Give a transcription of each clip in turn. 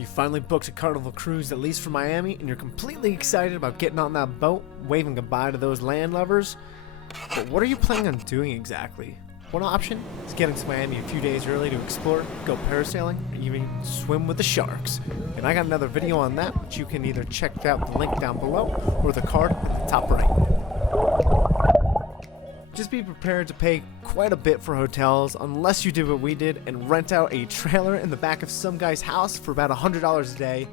You finally booked a Carnival Cruise, at least for Miami, and you're completely excited about getting on that boat, waving goodbye to those landlubbers. But what are you planning on doing exactly? One option is getting to Miami a few days early to explore, go parasailing, or even swim with the sharks. And I got another video on that, which you can either check out the link down below or the card at the top right. Just be prepared to pay quite a bit for hotels unless you did what we did and rent out a trailer in the back of some guy's house for about $100 a day.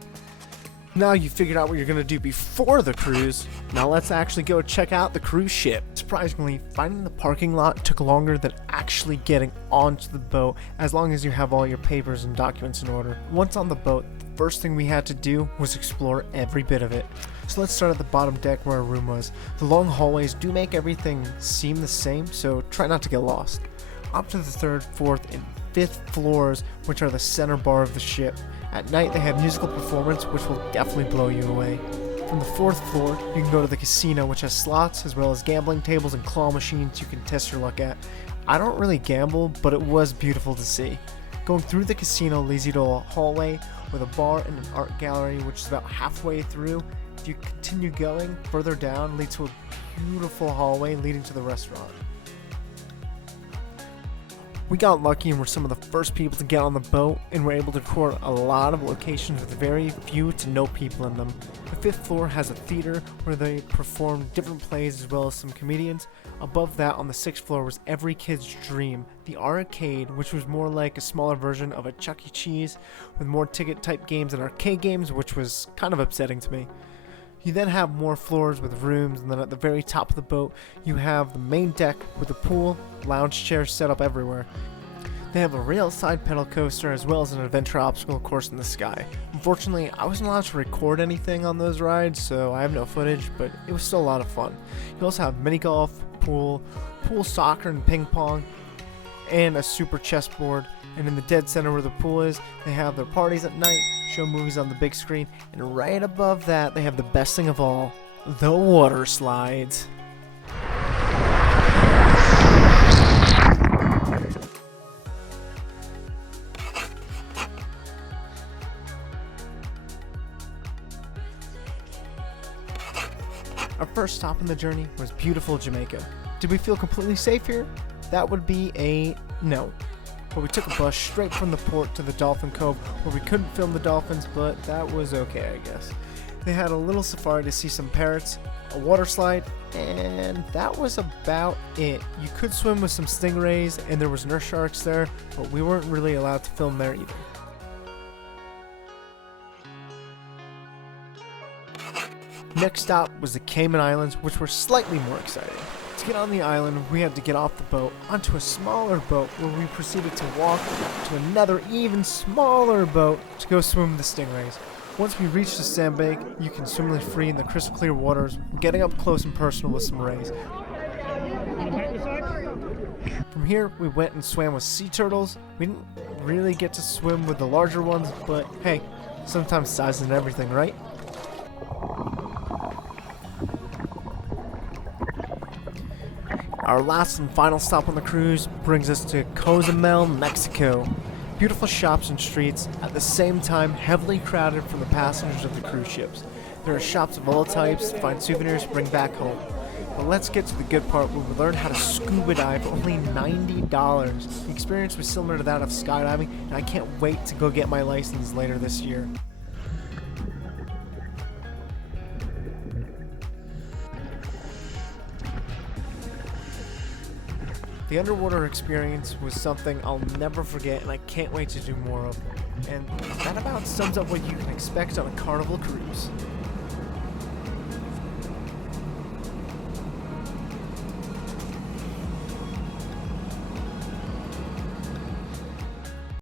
Now you figured out what you're going to do before the cruise. Now let's actually go check out the cruise ship. Surprisingly, finding the parking lot took longer than actually getting onto the boat, as long as you have all your papers and documents in order. Once on the boat, the first thing we had to do was explore every bit of it. So let's start at the bottom deck where our room was. The long hallways do make everything seem the same, so try not to get lost. Up to the 3rd, 4th, and 5th floors, which are the center bar of the ship. At night they have musical performance, which will definitely blow you away. From the 4th floor, you can go to the casino, which has slots as well as gambling tables and claw machines you can test your luck at. I don't really gamble, but it was beautiful to see. Going through the casino leads you to a hallway with a bar and an art gallery, which is about halfway through. If you continue going, further down leads to a beautiful hallway leading to the restaurant. We got lucky and were some of the first people to get on the boat, and were able to record a lot of locations with very few to no people in them. The 5th floor has a theater where they perform different plays as well as some comedians. Above that, on the 6th floor, was every kid's dream, the arcade, which was more like a smaller version of a Chuck E. Cheese with more ticket type games and arcade games, which was kind of upsetting to me. You then have more floors with rooms, and then at the very top of the boat you have the main deck with a pool, lounge chairs set up everywhere. They have a rail-side pedal coaster as well as an adventure obstacle course in the sky. Unfortunately, I wasn't allowed to record anything on those rides, so I have no footage, but it was still a lot of fun. You also have mini golf, pool soccer and ping pong, and a super chessboard. And in the dead center where the pool is, they have their parties at night, show movies on the big screen, and right above that they have the best thing of all, the water slides. Our first stop on the journey was beautiful Jamaica. Did we feel completely safe here? That would be a no. But we took a bus straight from the port to the Dolphin Cove, where we couldn't film the dolphins, but that was okay, I guess. They had a little safari to see some parrots, a water slide, and that was about it. You could swim with some stingrays, and there was nurse sharks there, but we weren't really allowed to film there either. Next stop was the Caymen Islands, which were slightly more exciting. To get on the island, we had to get off the boat onto a smaller boat, where we proceeded to walk to another even smaller boat to go swim with the stingrays. Once we reached the sandbank, you can swim really free in the crystal clear waters, getting up close and personal with some rays. From here, we went and swam with sea turtles. We didn't really get to swim with the larger ones, but hey, sometimes size isn't everything, right? Our last and final stop on the cruise brings us to Cozumel, Mexico. Beautiful shops and streets, at the same time heavily crowded from the passengers of the cruise ships. There are shops of all types to find souvenirs to bring back home. But let's get to the good part where we learned how to scuba dive for only $90. The experience was similar to that of skydiving, and I can't wait to go get my license later this year. The underwater experience was something I'll never forget, and I can't wait to do more of. And that about sums up what you can expect on a Carnival Cruise.